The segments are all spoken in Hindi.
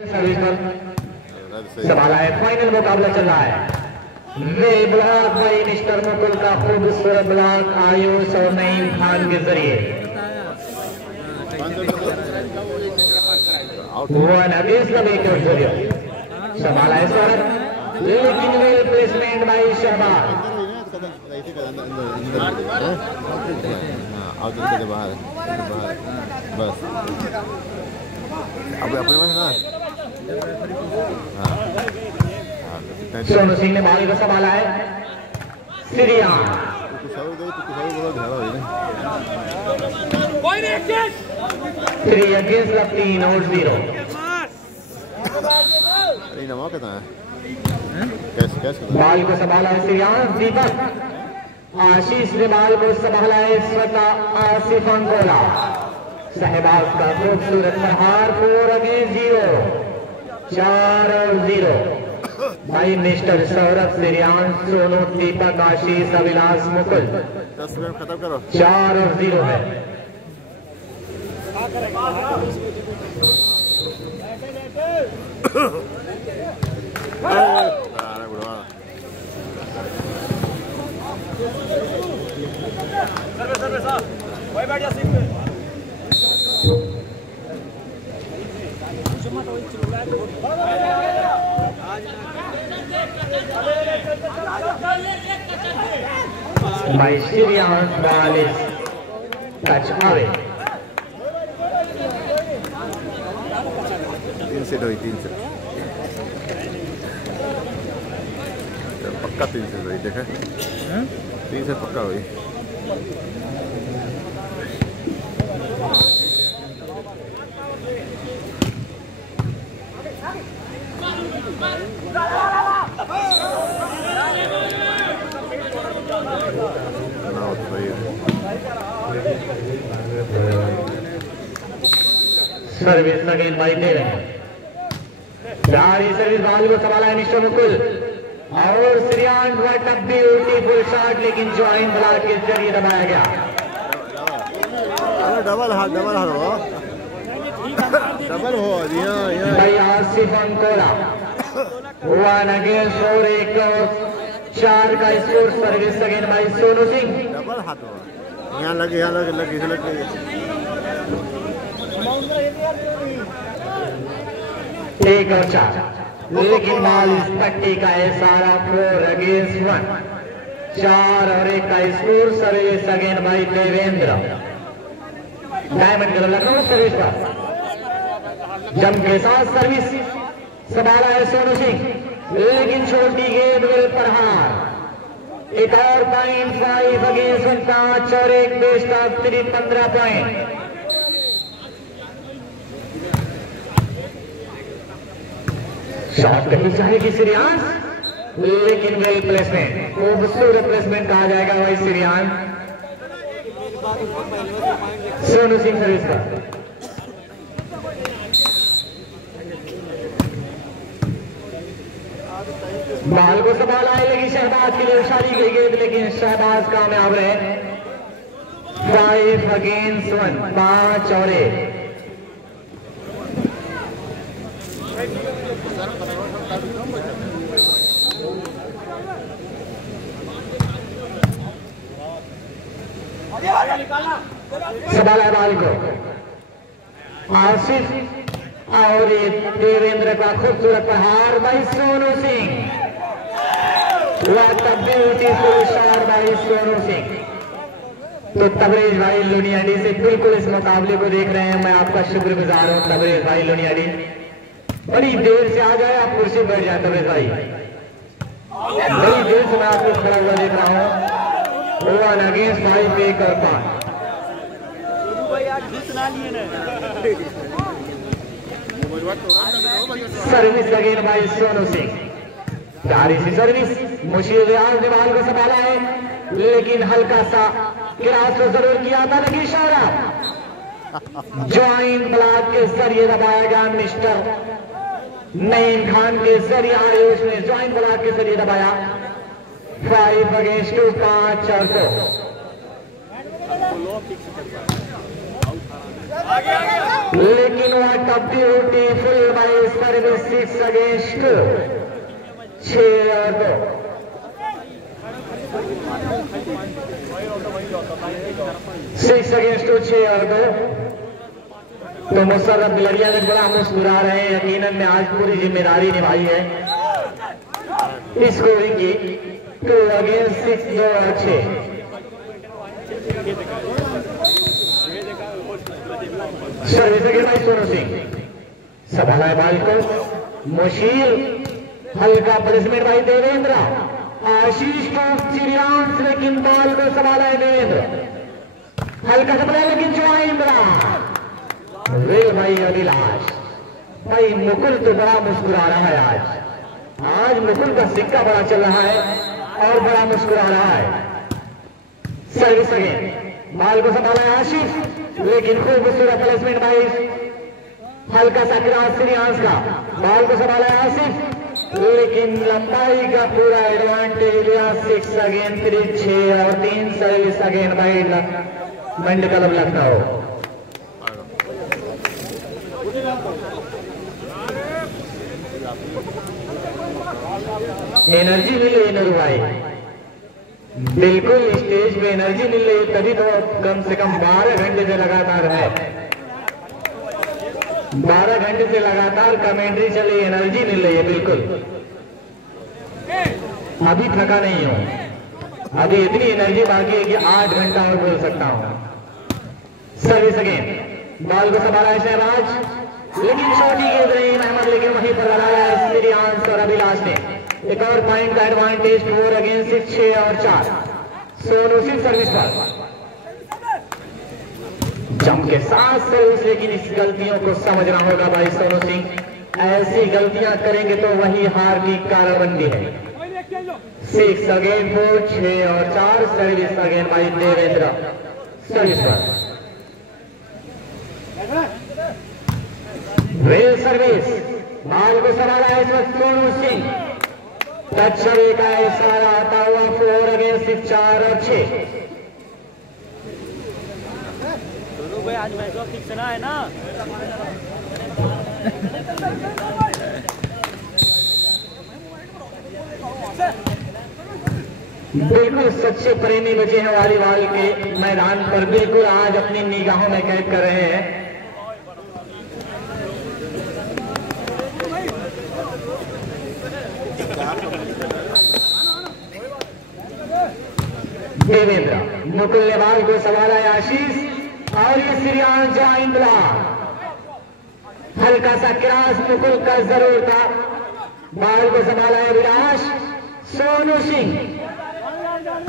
सर्विस पर सवाल है, फाइनल मुकाबला चल रहा है। वे ब्लॉक भाई मिस्टर मुकुल का खूबसूरत ब्लॉक आयुष और नईम खान के जरिए 1 अगेंस्ट द विकेट जरिए सवाल है सर, लेकिन वेल प्लेसमेंट भाई शहबाज बस अब अपने पास ना सोनू सिंह ने बॉल को संभाला है। सीरियान 3 अगेंस्ट 3 और 0। बॉल को संभाला है सीरियान दीपक। आशीष ने बॉल को संभाला है स्वतः आसिफ अंकोला। सहबाज का खूबसूरत प्रहार 4 अगेंस्ट 0, 4 और 0 भाई मिस्टर सौरभ सीरियान सोनू दीपक आशीष अविनाश मुकुल 4 और 0 है। भाई सीरियान 42 टच आवे 3 सेट हुई, 3 सेट पक्का 3 सेट हुई। देखे 3 सेट पक्का हुई। सर्विस अगेन भाई दे रहे हैं। सर्विस बॉल को संभाला है मिस्टर मुकुल और सीरियान ब्यूटीफुल शॉट, लेकिन ज्वाइन ब्लॉक के जरिए दबाया गया। डबल हाथ हो भाई आसिफ अंकोला 1 अगेंस्ट 4, 1 और 4 का स्कोर। सर्विस अगेन भाई सोनू सिंह। डबल हाथ हो, यहाँ लगे 1 और 4, लेकिन बॉल इस पट्टी का है सारा 4 अगेंस्ट 1, 4 और 1 का स्कोर। सर्विस अगेन भाई Devendra. Diamond colour Lucknow service पर जम के साथ सर्विस संभाला है सोनू सिंह, लेकिन छोटी गेंद विल प्रहार। एक और पॉइंट 5 अगेंस्ट 5 और 1 बेस्ट ऑफ 3 15 पॉइंट। शॉट कहीं चाहेगी सीरियान, लेकिन वेल प्लेसमेंट, खूबसूरत प्लेसमेंट कहा जाएगा भाई सीरियान। सोनू सिंह सर्विस का बॉल को संभाला है, लेकिन शहबाज के लिए उछाली गई गेंद, लेकिन शहबाज कामयाब रहे। 5 अगेंस्ट 1, 5 और 1। संभाला है बॉल को आसिफ और देवेंद्र का खूबसूरत प्रहार भाई सोनू सिंह। ब्यूटीफुल शॉट भाई सोनू सिंह। तो तबरेज भाई लुनियाडी से बिल्कुल इस मुकाबले को देख रहे हैं, मैं आपका शुक्रगुजार हूं तबरेज भाई लुनियाडी। बड़ी देर से आ जाए, आप कुर्सी बैठ जाए तबरेज भाई। बड़ी देर से मैं आपको खड़ा हुआ देख रहा हूं। 1 अगेंस्ट 5, 1 और 5। सर्विस अगेन भाई सोनू सिंह। प्यारी सी सर्विस, मुशीर रियाज ने बॉल को संभाला है, लेकिन हल्का सा क्रॉस तो जरूर किया था, लेकिन इशारा ज्वाइन ब्लॉक के जरिए दबाया गया। मिस्टर नईम खान के जरिए आयुष ने ज्वाइन ब्लॉक के जरिए दबाया। 5 अगेंस्ट 2, 5 और 2। लेकिन वह tough beautiful bye service 6 against 6 और 2। सिक्स अगेंस्ट 6 और 2। तो मुशर्रफ बिलरिया ने बड़ा मुस्कुरा रहे हैं। यकीनन ने आज पूरी जिम्मेदारी निभाई है स्कोरिंग की। 2 अगेंस्ट 6 2 और 6। सर्विस अगेंस्ट भाई सोनू सिंह संभाला है बाल को मुशीर। हल्का प्लेसमेंट भाई देवेंद्र। आशीष को श्रीराम लेकिन बाल को संभाला है देवेंद्र। हल्का संभाला लेकिन चौइंद्रा वे भाई अभिलाष। भाई मुकुल तो बड़ा मुस्कुरा रहा है आज मुकुल का सिक्का बड़ा चल रहा है और बड़ा मुस्कुरा रहा है। सर्विस अगेन बाल को संभाला है आशीष लेकिन खूबसूरत प्लेसमेंट भाई। हल्का सा क्रॉस श्रीयांश का बाल को संभाला है आशीष लेकिन लंबाई का पूरा एडवांटेज लिया। 6 अगेन 3 6 और 3। सर्विस अगेन भाई मंड कलम लगता हो। एनर्जी मिल रही नरू भाई बिल्कुल स्टेज पे एनर्जी मिल रही तभी तो कम से कम 12 घंटे से लगातार है। 12 घंटे से लगातार कमेंट्री चली एनर्जी मिल रही है बिल्कुल। अभी थका नहीं हूं अभी इतनी एनर्जी बाकी है कि 8 घंटा और बोल सकता हूं। सर्विस अगेन बॉल को संभाला है शहबाज लेकिन छोटी गेंद रही अहमद लेकिन वहीं पर लगाया है श्रीयांश और अभिलाष ने। एक और पॉइंट का एडवांटेज 4 अगेंस्ट 6 6 और 4। सोनू सिंह सर्विस पर जम के साथ सर्विस लेकिन इस गलतियों को समझना होगा भाई सोनू सिंह। ऐसी गलतियां करेंगे तो वही हार की कारण बनती है। 6 अगेन 4 6 और 4। सर्विस अगेन भाई देवेंद्र सर्विस पर रेल सर्विस बाल को संभाला है इस वक्त सोनू सिंह। टच का इशारा आता हुआ 4 अगेंस्ट 6 4 और 6। दोनों भाई आज मैच फिक्स ना है ना। बिल्कुल सच्चे प्रेमी बचे हैं वॉलीबॉल के मैदान पर बिल्कुल आज अपनी निगाहों में कैद कर रहे हैं। देवेंद्र मुकुल ने बाल को संभाला है आशीष और ये श्रीयांश जॉइंद्रा। हल्का सा क्रॉस मुकुल का जरूर था। बाल को संभाला है विलास सोनू सिंह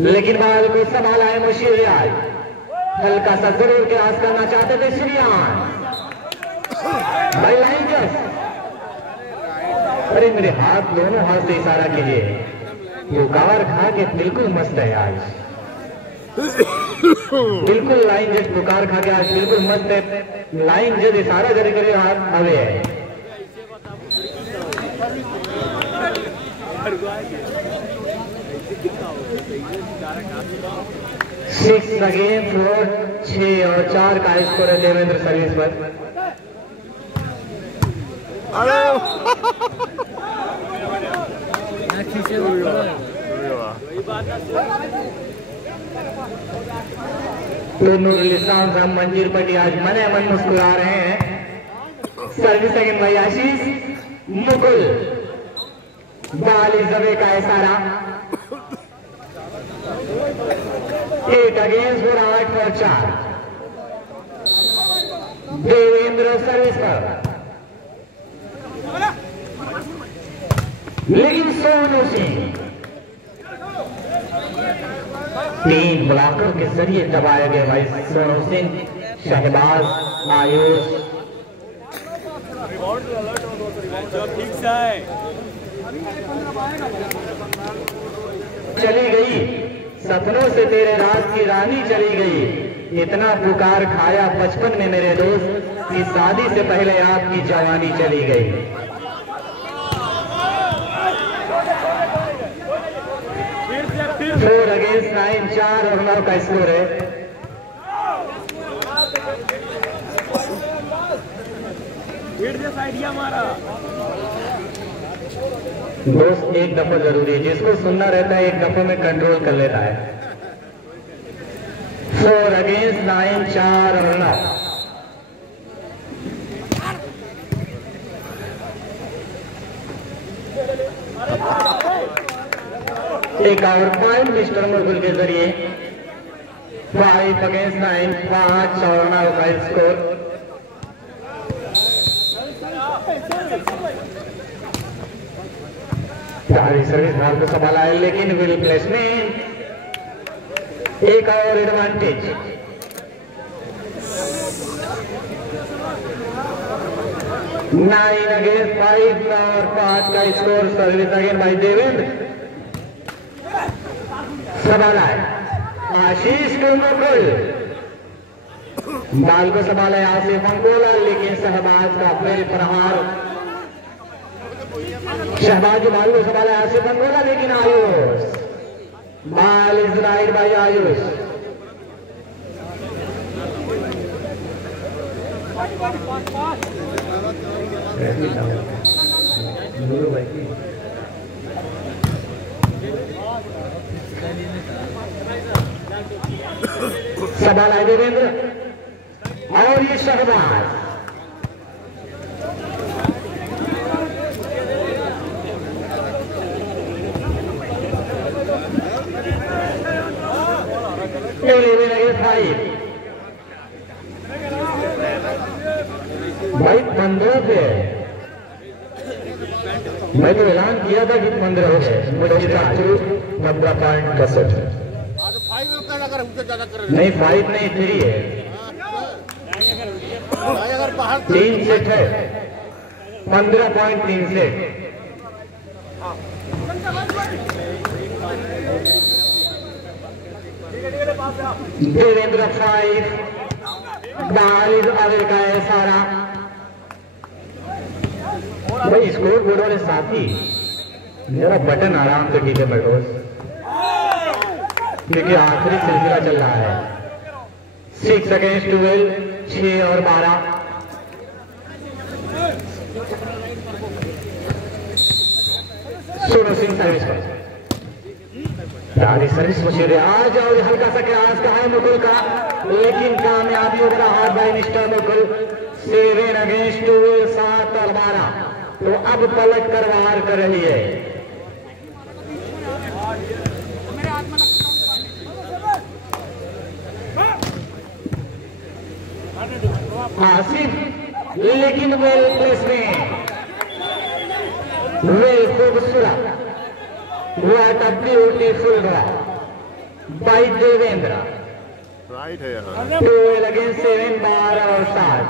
लेकिन बाल को संभाला है मुशीर रियाज। हल्का सा जरूर क्रॉस करना चाहते थे श्रीयांश भाई लाइन जस्ट। अरे मेरे हाथ दोनों हाथ से इशारा कीजिए। वो कवर खा के बिल्कुल मस्त है आज बिल्कुल लाइन जस्ट बुकार खा के आज बिल्कुल मस्त है। लाइन जब इशारा जरी करे हाथ आवे है। सिक्स अगेन 4 6 और 4 का स्कोर है देवेंद्र सर्विस पर। तो नूरुल इस्लाम साहब मंजीर पटी आज मने मन मुस्कुरा रहे हैं। सर्विस अगेन भाई आशीष मुकुल बाली जबे का इशारा 8 अगेंस्ट 8 और 4। देवेंद्र सर्विस पर लेकिन सोनू सिंह 3 ब्लॉकर के जरिए दबाए गए भाई सोनू सिंह शहबाज आयुष। चली गई सपनों से तेरे रात की रानी चली गई। इतना पुकार खाया बचपन में मेरे दोस्त कि शादी से पहले आपकी जवानी चली गई। 4 अगेंस्ट 9 4 और 9 का स्कोर है। आइडिया मारा। दोस्त एक दफा जरूरी है, जिसको सुनना रहता है एक दफा में कंट्रोल कर लेता है। 4 अगेंस्ट 9, 4 और 9। एक और पॉइंट मिस्टर मुकुल के जरिए 5 अगेंस्ट 9, 5 और 9 का स्कोर। सर्विस बॉल को संभाला है लेकिन विल प्लेसमेंट, एक और एडवांटेज। नाइन अगेंस्ट 5 और 5 का स्कोर। सर्विस अगेन भाई देवेंद्र, संभाला है आशीष को मुकुल, बाल को संभाला है आसिफ अंकोला लेकिन शहबाज का फिर प्रहार। शहबाज बाल को संभाला है आसिफ अंकोला लेकिन आयुष, बाल इज राइट बाय आयुष। संभाला है देवेंद्र और ये शहबाज। भाई 15 पे मैं तो ऐलान किया था कि 15 हो गए, 15.61। नहीं 5 नहीं 3 है, 3 सेट है, 15.3 सेट। देवेंद्र 5, बाल का है सारा। भाई स्कोर बोर्ड वाले साथी मेरा बटन आराम से टीके बैठो क्योंकि आखिरी सिलसिला चल रहा है। 6 अगेंस्ट 12, 6 और 12। सोनू सिंह सर्विस पर सर्विस मुझे आ जाओ। हल्का सा क्लास का है मुकुल का लेकिन कामयाबी हो रहा है भाई मिस्टर मुकुल। 7 अगेंस्ट 12, 7 और 12। तो अब पलट कर वार कर रही है। आसिफ लेकिन वेल प्लेसमेंट, वेल खूबसूरत, what a beautiful by Devendra. Right है यहाँ 12 अगेंस्ट 7, 12 और 7।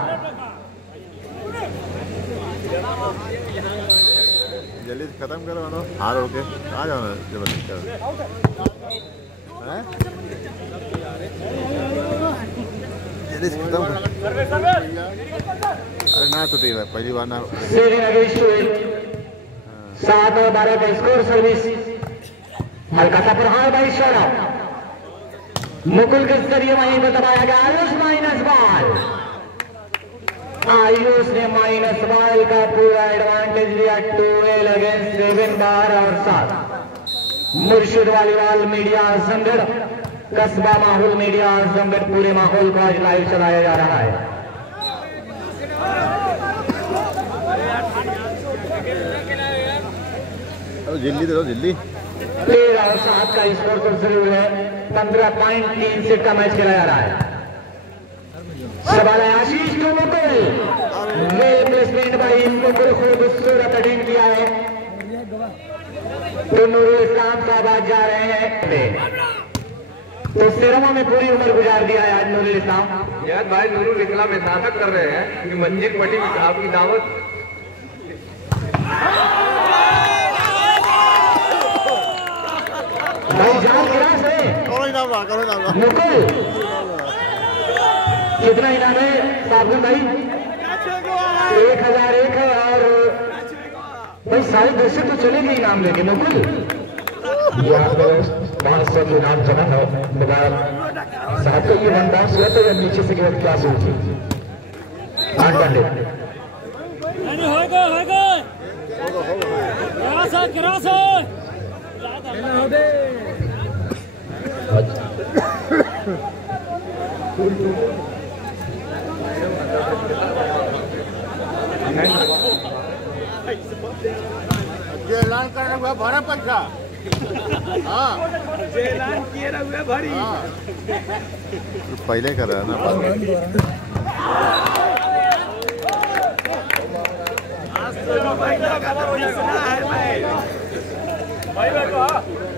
जल्दी से खत्म करो ना, हार हो के आ जाओ ना जबरदस्ती कर। जल्दी से खत्म कर। अरे ना टूटी है पहली बार ना। 7 अगेंस्ट 12, 7 और 12 का स्कोर। सर्विस हल्का सा प्रहार भाई सौरभ मुकुल के जरिए वहीं पर दबाया गया। आयुष माइनस बॉल, आयुष ने माइनस बॉल का पूरा एडवांटेज लिया। 12 अगेंस्ट 7, 12 और 7। मुर्शिद वालीवाल मीडिया आजमगढ़, कस्बा माहौल मीडिया आजमगढ़ पूरे माहौल को आज लाइव चलाया जा रहा है। जल्दी दो जल्दी। 13 और 7 का स्कोर तो जरूर है। 15.3 सेट का मैच खेला जा रहा है। सवाल है आशीष टू मुकुल, वेल प्लेसमेंट भाई मुकुल खूबसूरत अटेंड किया है। तो नूरुल इस्लाम साहब आज जा रहे हैं तो सिरमा में पूरी उम्र गुजार दिया है आज नूरुल इस्लाम। यार भाई नूरुल इस्लाम एहसास कर रहे हैं कि मंजिल पटी आपकी दावत। भाई जान गिरा से मुकुल कितना इनाम है साबुन भाई? 1001 है और भाई 250 तो चलेंगे इनाम लेके मुकुल। 500 के इनाम जमा है साहब को। ये 1 बॉक्स हुआ तो या नीचे से गिरफ्त क्लास हुई थी 8 घंटे। ऐलान करना हुआ भरा पैसा। हाँ ऐलान किए ना हुए भरी। पहले कर रहा है ना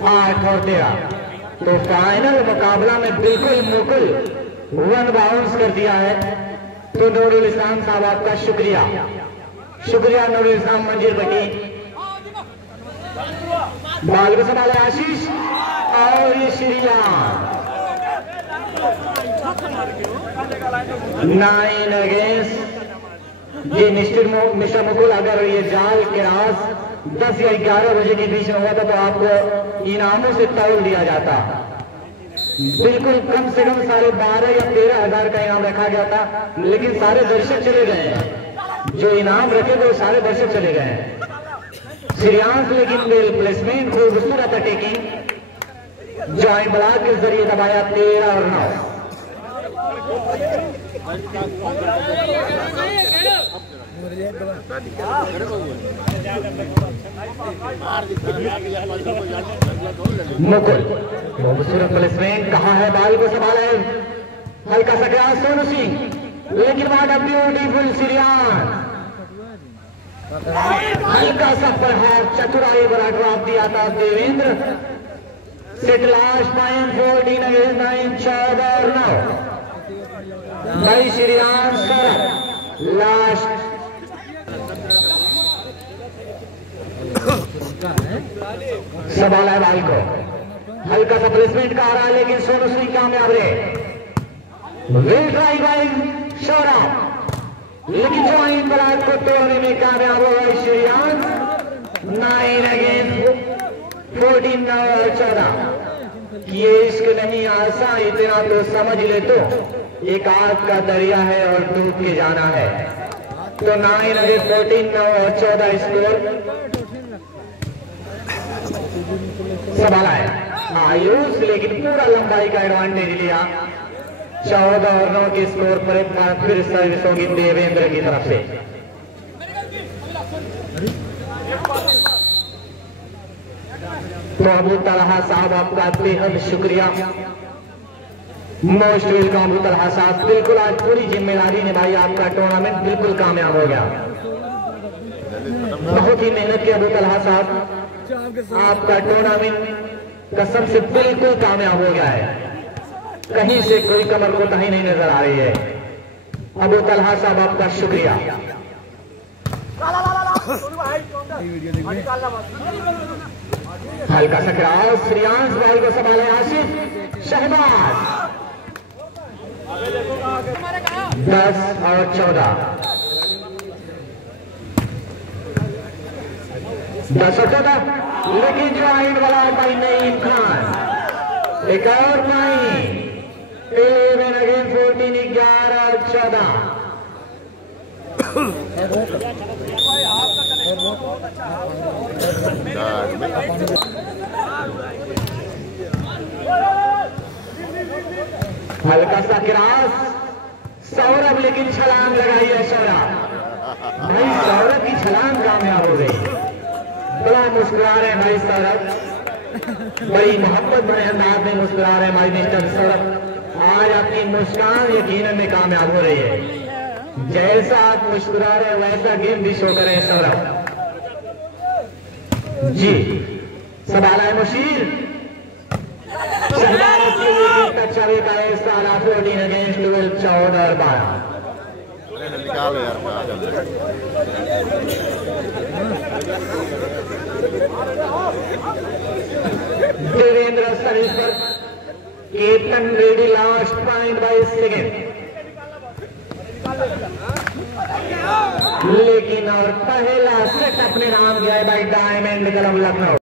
8 और 13। तो फाइनल मुकाबला में बिल्कुल मुकुल 1 बाउंस कर दिया है। तो नूरुल इस्लाम साहब आपका शुक्रिया, शुक्रिया नूरुल इस्लाम मंजिल भट्टी। बाल को संभाले आशीष और ये श्रीराम 9 अगेंस्ट। ये मिस्टर मुकुल, अगर ये जाल क्रास 10 या 11 बजे के बीच में हुआ था तो आपको इनामों से तौल दिया जाता। बिल्कुल कम से कम 12,500 या 13,000 का इनाम रखा गया था, लेकिन सारे दर्शक चले गए हैं। जो इनाम रखे थे वो सारे दर्शक चले गए हैं। श्रेयांश लेकिन वेल प्लेसमेंट खूबसूरत टेकिंग जॉइंट ब्लॉक के जरिए दबाया 13 और 9। मुकुल खूबसूरत प्लेसमेंट, कहा है बाल को संभाले हल्का सा क्रास सोनू सिंह, लेकिन वहां ब्यूटीफुल श्रेयांश हल्का सा प्रहार चतुराई बड़ा ड्रॉप दिया था Devendra. Set last point 14 against 9, 14 और 9 भाई श्रेयांश लास्ट। सवाल है भाई को हल्का सा प्लेसमेंट का आ रहा है, लेकिन सोनू सिंह कामयाब रहे। विल ट्राई बाय सौरभ, लेकिन ज्वाइन ब्लॉक को तोड़ने में कामयाब हुआ श्रेयांश। 9 अगेंस्ट 14, 9 और 14। ये इश्क नहीं आसा, इतना तो समझ ले तो एक आग का दरिया है और डूब के जाना है। तो 9 अगेंस्ट 14, 9 और 14 स्कोर। सवाल है आयुष, लेकिन पूरा लंबाई का एडवांटेज लिया। 14 और 9 के स्कोर पर एक बार फिर सर्विस होगी देवेंद्र की तरफ से। तो अबू तलहा साहब आपका बेहद शुक्रिया, मोस्ट वेलकम अबू तलहा साहब। बिल्कुल आज पूरी जिम्मेदारी निभाई, आपका टूर्नामेंट बिल्कुल कामयाब हो गया। बहुत ही मेहनत की अबू तलहा साहब, आपका टूर्नामेंट कसम से बिल्कुल कामयाब हो गया है। कहीं से कोई कमर कोताही नहीं नजर आ रही है। अबू तलहा साहब आपका शुक्रिया। हल्का सा क्रॉस श्रेयांश भाई को संभाले आशिफ शहबाज। 10 और 14 10 और 14, लेकिन जो आइन वाला भाई नईम खान एक और नहीं। 11 अगेंस्ट 14, 11 और 14। हल्का सा क्रॉस सौरभ, लेकिन छलांग लगाई है सौरभ। भाई सौरभ की छलांग कामयाब हो गई। बड़ा मुस्कुरा रहे हैं भाई सौरभ, बड़ी मोहब्बत भरे अंदाज में मुस्कुरा रहे हैं भाई मिस्टर सौरभ। आज आपकी मुस्कान यकीनन में कामयाब हो रही है। जैसा आप मुस्कुरा रहे हैं वैसा गेम भी शो करें सौरभ जी। सवाल है मुशीर छवि का 14 अगेंस्ट 12, 14 और 12। निकालो यार देवेंद्र सर्विस पर Ketan ready, last point by second. लेकिन और पहला सेट अपने नाम किया है भाई डायमंड क्लब लखनऊ।